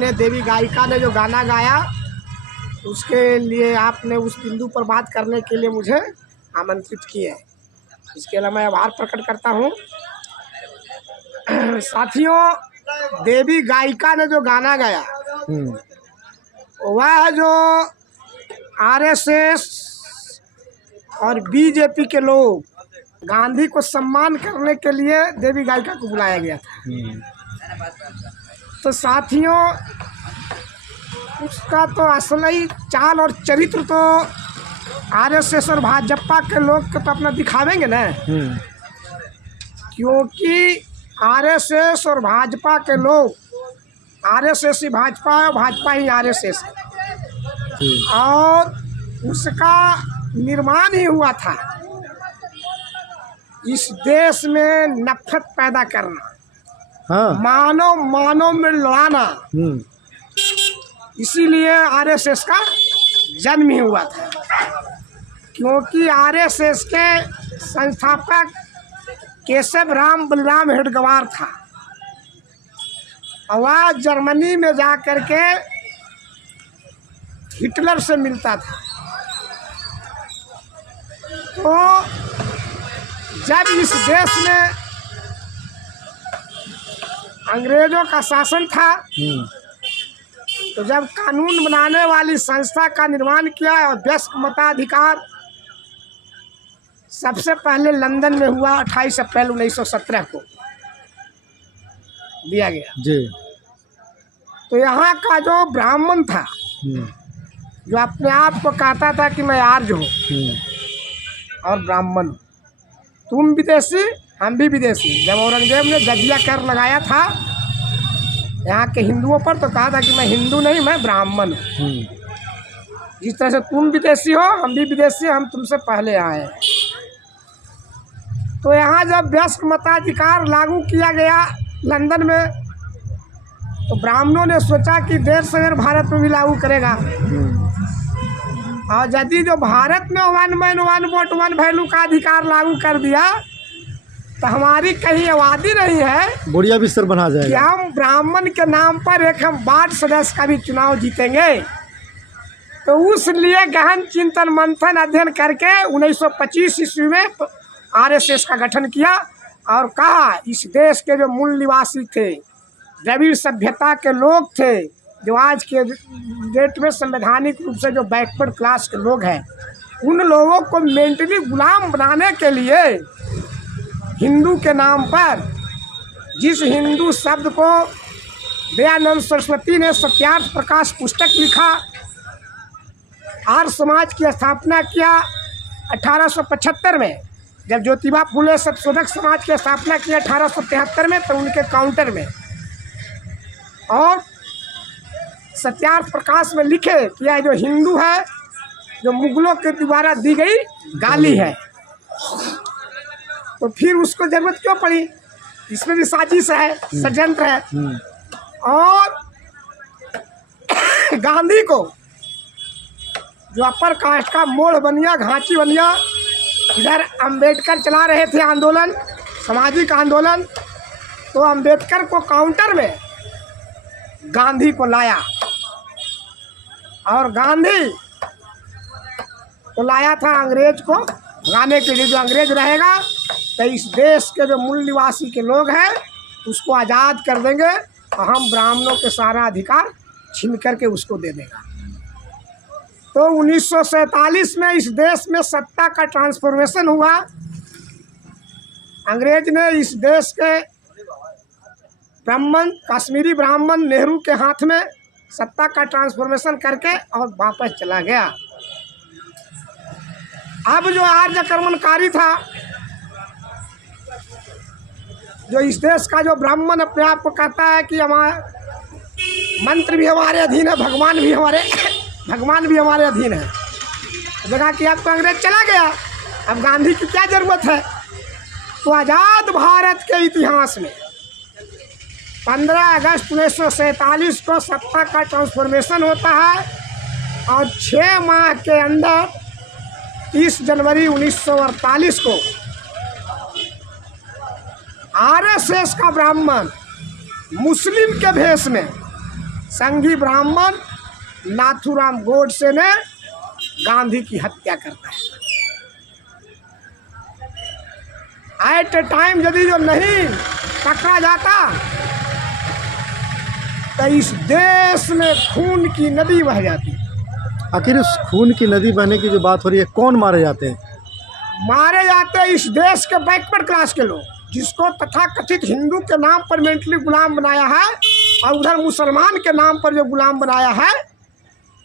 आपने देवी गायिका ने जो गाना गाया उसके लिए आपने उस बिंदु पर बात करने के लिए मुझे आमंत्रित किए। इसके लिए मैं आभार प्रकट करता हूँ। साथियों, देवी गायिका ने जो गाना गाया वह जो आरएसएस और बीजेपी के लोग गांधी को सम्मान करने के लिए देवी गायिका को बुलाया गया था। तो साथियों, उसका तो असली चाल और चरित्र तो आरएसएस और भाजपा के लोग तो अपना दिखावेंगे ना, क्योंकि आरएसएस और भाजपा के लोग, आरएसएस ही भाजपा है, भाजपा ही आरएसएस है, और उसका निर्माण ही हुआ था इस देश में नफरत पैदा करना, मानव में लड़ाना। इसीलिए आरएसएस का जन्म ही हुआ था, क्योंकि आरएसएस के संस्थापक केशव राम बलराम हेडगेवार था। वह जर्मनी में जा कर के हिटलर से मिलता था। तो जब इस देश में अंग्रेजों का शासन था, तो जब कानून बनाने वाली संस्था का निर्माण किया और वयस्क मताधिकार सबसे पहले लंदन में हुआ 28 अप्रैल 1917 को दिया गया जी। तो यहाँ का जो ब्राह्मण था, जो अपने आप को कहता था कि मैं आर्य हूँ और ब्राह्मण, तुम विदेशी हम भी विदेशी, जब औरंगजेब ने जजिया कर लगाया था यहाँ के हिंदुओं पर, तो कहा था कि मैं हिंदू नहीं, मैं ब्राह्मण हूँ। जिस तरह से तुम विदेशी हो हम भी विदेशी, हम तुमसे पहले आए हैं। तो यहाँ जब वयस्क मताधिकार लागू किया गया लंदन में, तो ब्राह्मणों ने सोचा कि देर सवेर भारत में भी लागू करेगा, और यदि जो भारत में 1 मैन 1 वोट 1 वैल्यू का अधिकार लागू कर दिया तो हमारी कहीं आबादी नहीं है, बुढ़िया बिस्तर बना जाएगा कि हम ब्राह्मण के नाम पर एक हम वार्ड सदस्य का भी चुनाव जीतेंगे। तो उस लिए गहन चिंतन मंथन अध्ययन करके 1925 ईस्वी में आरएसएस का गठन किया और कहा इस देश के जो मूल निवासी थे, द्रविड़ सभ्यता के लोग थे, जो आज के डेट में संवैधानिक रूप से जो बैकवर्ड क्लास के लोग हैं, उन लोगों को मेंटली गुलाम बनाने के लिए हिंदू के नाम पर, जिस हिंदू शब्द को दयानंद सरस्वती ने सत्यार्थ प्रकाश पुस्तक लिखा, आर्य समाज की स्थापना किया 1875 में, जब ज्योतिबा फुले सत्यशोधक समाज की स्थापना की 1873 में, तो उनके काउंटर में और सत्यार्थ प्रकाश में लिखे कि यह जो हिंदू है, जो मुगलों के द्वारा दी गई गाली है। तो फिर उसको जरूरत क्यों पड़ी, इसमें भी साजिश है, षड्यंत्र है। और गांधी को जो अपर कास्ट का मोड़ बनिया, घांची बनिया, इधर अंबेडकर चला रहे थे आंदोलन, सामाजिक आंदोलन, तो अंबेडकर को काउंटर में गांधी को लाया, और गांधी को लाया था अंग्रेज को भगाने के लिए। जो अंग्रेज रहेगा तो इस देश के जो मूल निवासी के लोग हैं उसको आज़ाद कर देंगे, और हम ब्राह्मणों के सारा अधिकार छीन करके उसको दे देगा। तो 1947 में इस देश में सत्ता का ट्रांसफॉर्मेशन हुआ। अंग्रेज ने इस देश के ब्राह्मण, कश्मीरी ब्राह्मण नेहरू के हाथ में सत्ता का ट्रांसफॉर्मेशन करके और वापस चला गया। अब जो आर्य आक्रमणकारी था, जो इस देश का जो ब्राह्मण अपने आप को कहता है कि हमारे मंत्र भी हमारे अधीन है, भगवान भी हमारे अधीन है, जगह कि अब तो अंग्रेज चला गया, अब गांधी की क्या जरूरत है। तो आज़ाद भारत के इतिहास में 15 अगस्त 1947 को सत्ता का ट्रांसफॉर्मेशन होता है, और 6 माह के अंदर 30 जनवरी 1948 को आरएसएस का ब्राह्मण मुस्लिम के भेष में संघी ब्राह्मण नाथूराम गोडसे ने गांधी की हत्या करता है। एट ए टाइम यदि जो नहीं पकड़ा जाता तो इस देश में खून की नदी बह जाती। आखिर उस खून की नदी बहने की जो बात हो रही है, कौन मारे जाते हैं? मारे जाते हैं इस देश के बैकवर्ड क्लास के लोग, जिसको तथाकथित हिंदू के नाम पर मेंटली गुलाम बनाया है और उधर मुसलमान के नाम पर जो गुलाम बनाया है,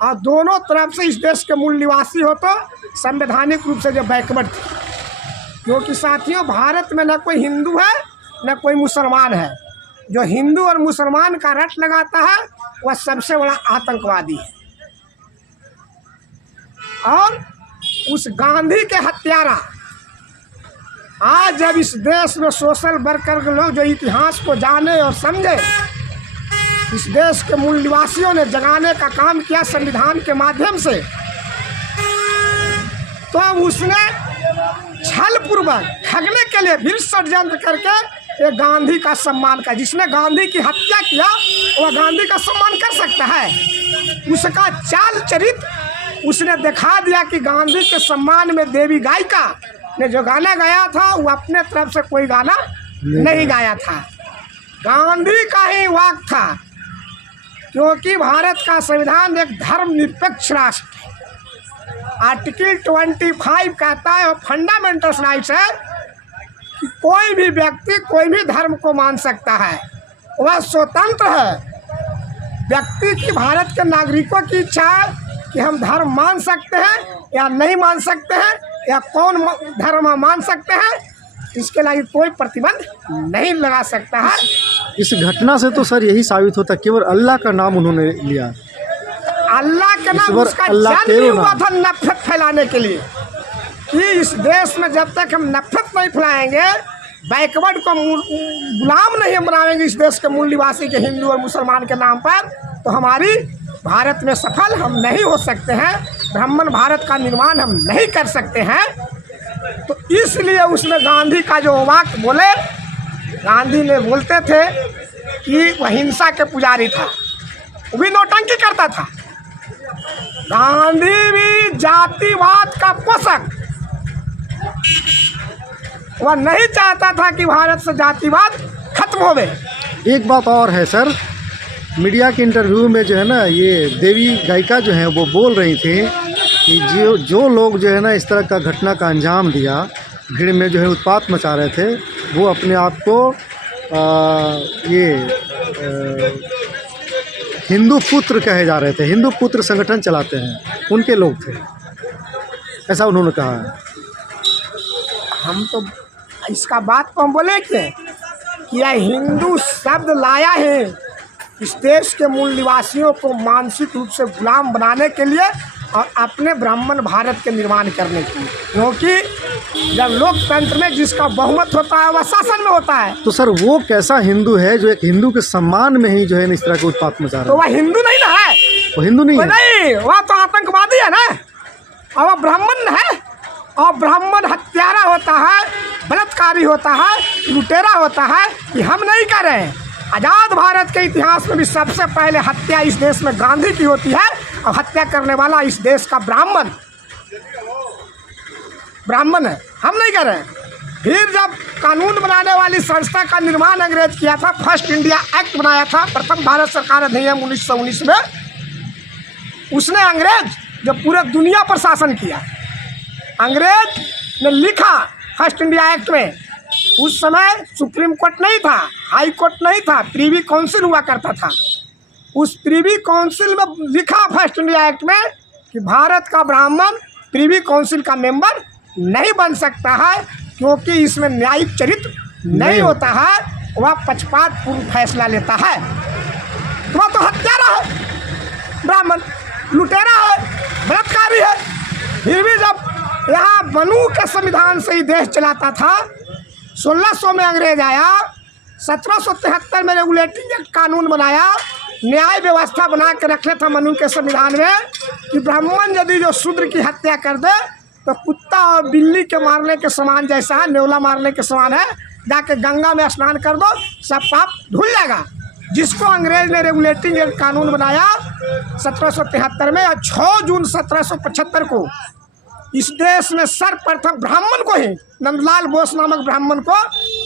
और दोनों तरफ से इस देश के मूल निवासी हो तो संवैधानिक रूप से जो बैकवर्ड थे। क्योंकि साथियों, भारत में न कोई हिंदू है न कोई मुसलमान है। जो हिंदू और मुसलमान का रट लगाता है वह सबसे बड़ा आतंकवादी है। और उस गांधी के हत्यारा आज जब इस देश में सोशल वर्कर के लोग जो इतिहास को जाने और समझे, इस देश के मूल निवासियों ने जगाने का काम किया संविधान के माध्यम से, तो उसने छलपूर्वक ठगने के लिए फिर षड्यंत्र करके एक गांधी का सम्मान का, जिसने गांधी की हत्या किया वह गांधी का सम्मान कर सकता है। उसका चाल चरित्र उसने दिखा दिया कि गांधी के सम्मान में देवी गायिका ने जो गाना गाया था वो अपने तरफ से कोई गाना नहीं गाया था, गांधी का ही वाक था। क्योंकि भारत का संविधान एक धर्मनिरपेक्ष राष्ट्र है। आर्टिकल 25 कहता है और फंडामेंटल राइट्स है कि कोई भी व्यक्ति कोई भी धर्म को मान सकता है, वह स्वतंत्र है। व्यक्ति की, भारत के नागरिकों की इच्छा है कि हम धर्म मान सकते हैं या नहीं मान सकते हैं, या कौन धर्म मान सकते हैं, इसके लिए कोई प्रतिबंध नहीं लगा सकता है। इस घटना से तो सर यही साबित होता है केवल अल्लाह का नाम उन्होंने लिया, अल्लाह का नाम, उसका जन्म ही हुआ था नफरत फैलाने के लिए कि इस देश में जब तक हम नफरत नहीं फैलाएंगे, बैकवर्ड को गुलाम नहीं बनाएंगे इस देश के मूल निवासी के हिंदू और मुसलमान के नाम पर, तो हमारी भारत में सफल हम नहीं हो सकते हैं, ब्राह्मण भारत का निर्माण हम नहीं कर सकते हैं। तो इसलिए उसने गांधी का जो वाक्य बोले, गांधी ने बोलते थे कि वह हिंसा के पुजारी था, वो भी नौटंकी करता था। गांधी भी जातिवाद का पोषक, वह नहीं चाहता था कि भारत से जातिवाद खत्म हो गए। एक बात और है सर, मीडिया के इंटरव्यू में जो है ना, ये देवी गायिका जो है वो बोल रही थी कि जो लोग जो है ना इस तरह का घटना का अंजाम दिया, भीड़ में जो है उत्पात मचा रहे थे, वो अपने आप को हिंदू पुत्र कहे जा रहे थे, हिंदू पुत्र संगठन चलाते हैं, उनके लोग थे, ऐसा उन्होंने कहा है। हम तो इसका बात को हम बोले कि यह हिंदू शब्द लाया है इस देश के मूल निवासियों को मानसिक रूप से गुलाम बनाने के लिए और अपने ब्राह्मण भारत के निर्माण करने के लिए। क्योंकि जब लोकतंत्र में जिसका बहुमत होता है वह शासन में होता है। तो सर वो कैसा हिंदू है जो एक हिंदू के सम्मान में ही जो है इस तरह के उत्पात मचा रहा है? तो वह हिंदू नहीं ना है, वो हिंदू नहीं है, नहीं, वह तो आतंकवादी है ना, और वह ब्राह्मण है, और ब्राह्मण हत्यारा होता है, बलात्कारी होता है, लुटेरा होता है। ये हम नहीं कर रहे हैं। आज़ाद भारत के इतिहास में भी सबसे पहले हत्या इस देश में गांधी की होती है, और हत्या करने वाला इस देश का ब्राह्मण है, हम नहीं कर रहे हैं। फिर जब कानून बनाने वाली संस्था का निर्माण अंग्रेज किया था, फर्स्ट इंडिया एक्ट बनाया था, प्रथम भारत सरकार अधिनियम 1919 में, उसने अंग्रेज जब पूरे दुनिया पर शासन किया, अंग्रेज ने लिखा फर्स्ट इंडिया एक्ट में, उस समय सुप्रीम कोर्ट नहीं था, हाई कोर्ट नहीं था, प्रीवी काउंसिल हुआ करता था। उस प्रीवी काउंसिल में लिखा फर्स्ट इंडिया एक्ट में कि भारत का ब्राह्मण प्रीवी काउंसिल का मेंबर नहीं बन सकता है, क्योंकि इसमें न्यायिक चरित्र नहीं होता है, वह पक्षपात पूर्ण फैसला लेता है। तो वह तो हत्यारा है, ब्राह्मण लुटेरा है, बलात्कारी है। फिर भी जब यहाँ मनु के संविधान से ही देश चलाता था, 1600 में अंग्रेज आया, 1773 में रेगुलेटिंग एक्ट कानून बनाया, न्याय व्यवस्था बना के रखे था मनु के संविधान में कि ब्राह्मण यदि जो शूद्र की हत्या कर दे तो कुत्ता और बिल्ली के मारने के समान जैसा है, नेवला मारने के समान है, जाके गंगा में स्नान कर दो, सब पाप धुल जाएगा। जिसको अंग्रेज ने रेगुलेटिंग एक्ट कानून बनाया 1773 में, और 6 जून 1775 को इस देश में सर्वप्रथम ब्राह्मण को ही, नंदलाल बोस नामक ब्राह्मण को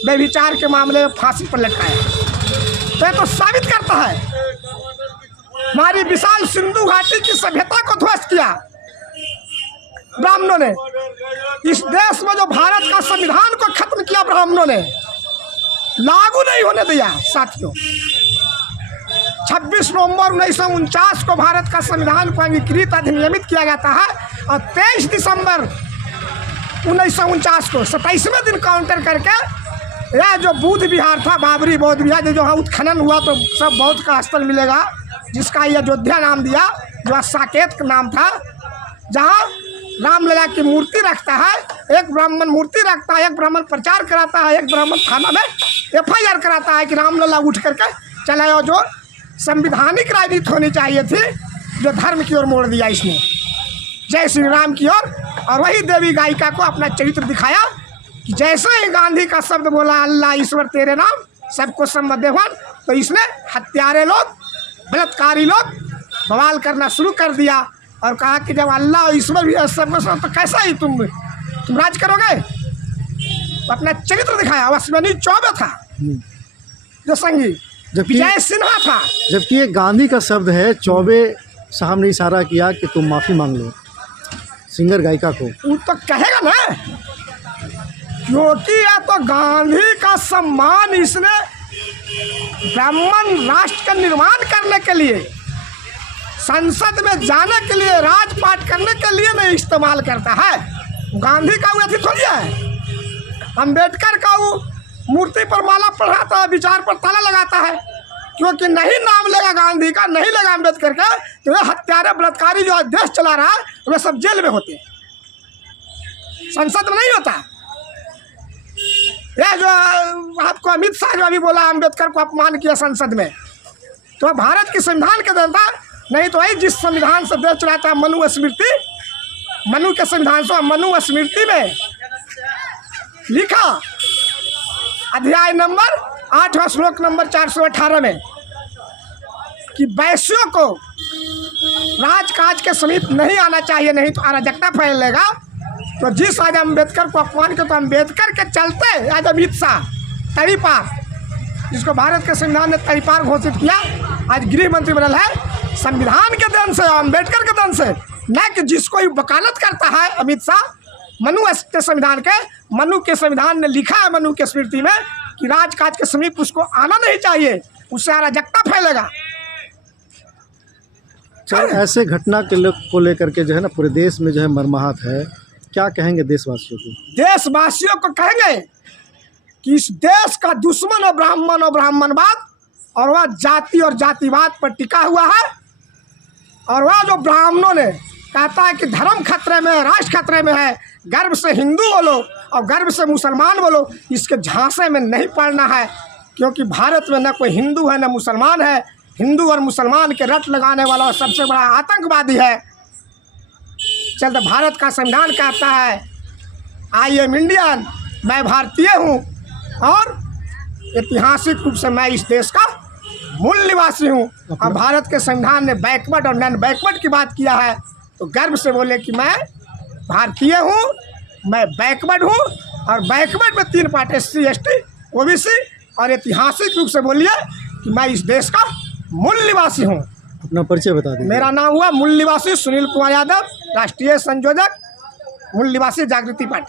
व्यभिचार के मामले में फांसी पर लटकाया। तो ये तो साबित करता है हमारी विशाल सिंधु घाटी की सभ्यता को ध्वस्त किया ब्राह्मणों ने। इस देश में जो भारत का संविधान को खत्म किया ब्राह्मणों ने, लागू नहीं होने दिया। साथियों, 26 नवंबर 1949 को भारत का संविधान को अंगीकृत अधिनियमित किया जाता है, और 23 दिसंबर 1949 को 27वें दिन काउंटर करके यह जो बौद्ध विहार था, बाबरी बौद्ध विहार, जो उत्खनन हुआ तो सब बौद्ध का स्थल मिलेगा, जिसका ये अयोध्या नाम दिया, जो साकेत का नाम था, जहाँ रामलला की मूर्ति रखता है, एक ब्राह्मण मूर्ति रखता है, एक ब्राह्मण प्रचार कराता है, एक ब्राह्मण थाना में FIR कराता है कि रामलला उठ करके चला। और जो संविधानिक राजनीति होनी चाहिए थी, जो धर्म की ओर मोड़ दिया इसने, जय श्री राम की ओर। और वही देवी गायिका को अपना चरित्र दिखाया कि जैसे ही गांधी का शब्द बोला, अल्लाह ईश्वर तेरे नाम सबको सम्मत देवान, तो इसने हत्यारे लोग, बलात्कारी लोग बवाल करना शुरू कर दिया और कहा कि जब अल्लाह और ईश्वर भी सबको तो कैसा ही तुम राज करोगे। तो अपना चरित्र दिखाया। अश्विनी चौबे था जो संगी, विजय सिन्हा था। जबकि ये गांधी का शब्द है, चौबे साहब ने इशारा किया कि तुम माफ़ी मांग लो सिंगर गायिका को। वो तो कहेगा ना, क्योंकि या तो गांधी का सम्मान इसने ब्राह्मण राष्ट्र का निर्माण करने के लिए, संसद में जाने के लिए, राजपाट करने के लिए नहीं इस्तेमाल करता है। गांधी का वो अति थोड़ी है। अंबेडकर का वो मूर्ति पर माला पढ़ाता है, विचार पर ताला लगाता है, क्योंकि नहीं नाम लेगा गांधी का, नहीं लेगा अंबेडकर का, तो वे हत्यारे बलात्कारी जो देश चला रहा है वे सब जेल में होते, संसद में नहीं होता। यह जो आपको अमित शाह जो अभी बोला अंबेडकर को अपमान किया संसद में, तो भारत के संविधान के देता नहीं, तो वही जिस संविधान से देश चलाता है, मनुस्मृति, मनु के संविधान से, मनुस्मृति में लिखा अध्याय नंबर 8 श्लोक नंबर 418 में कि वैश्यों को राजकाज के समीप नहीं आना चाहिए, नहीं तो अराजकता फैलेगा। तो जिस आज अम्बेडकर को अपमान किया, तो अम्बेडकर के चलते आज अमित शाह तरीपार, जिसको भारत के संविधान ने तरीपार घोषित किया, आज गृह मंत्री बनल है संविधान के देन से, अम्बेडकर के देन से, न कि जिसको वकालत करता है अमित शाह मनु के संविधान के। मनु के संविधान ने लिखा है मनु के स्मृति में कि राजकाज के समीप उसको आना नहीं चाहिए, उससे अराजकता फैलेगा। सर, ऐसे घटना को लेकर के जो है ना पूरे देश में जो है मर्माहत है, क्या कहेंगे देशवासियों को? देशवासियों को कहेंगे कि इस देश का दुश्मन और ब्राह्मणवाद और वह जाति और जातिवाद पर टिका हुआ है। और वह जो ब्राह्मणों ने कहता है कि धर्म खतरे में है, राष्ट्र खतरे में है, गर्व से हिंदू बोलो और गर्व से मुसलमान बोलो, इसके झांसे में नहीं पड़ना है, क्योंकि भारत में न कोई हिंदू है न मुसलमान है। हिंदू और मुसलमान के रट लगाने वाला सबसे बड़ा आतंकवादी है। चलते भारत का संविधान कहता है आई एम इंडियन, मैं भारतीय हूँ, और ऐतिहासिक रूप से मैं इस देश का मूल निवासी हूँ। और भारत के संविधान ने बैकवर्ड और नॉन बैकवर्ड की बात किया है, तो गर्व से बोले कि मैं भारतीय हूँ, मैं बैकवर्ड हूँ, और बैकवर्ड में 3 पार्ट SC ST OBC, और ऐतिहासिक रूप से बोलिए कि मैं इस देश का मूल निवासी हूँ। अपना परिचय बता दें। मेरा नाम हुआ मूल निवासी सुनील कुमार यादव, राष्ट्रीय संयोजक मूल निवासी जागृति पार्टी।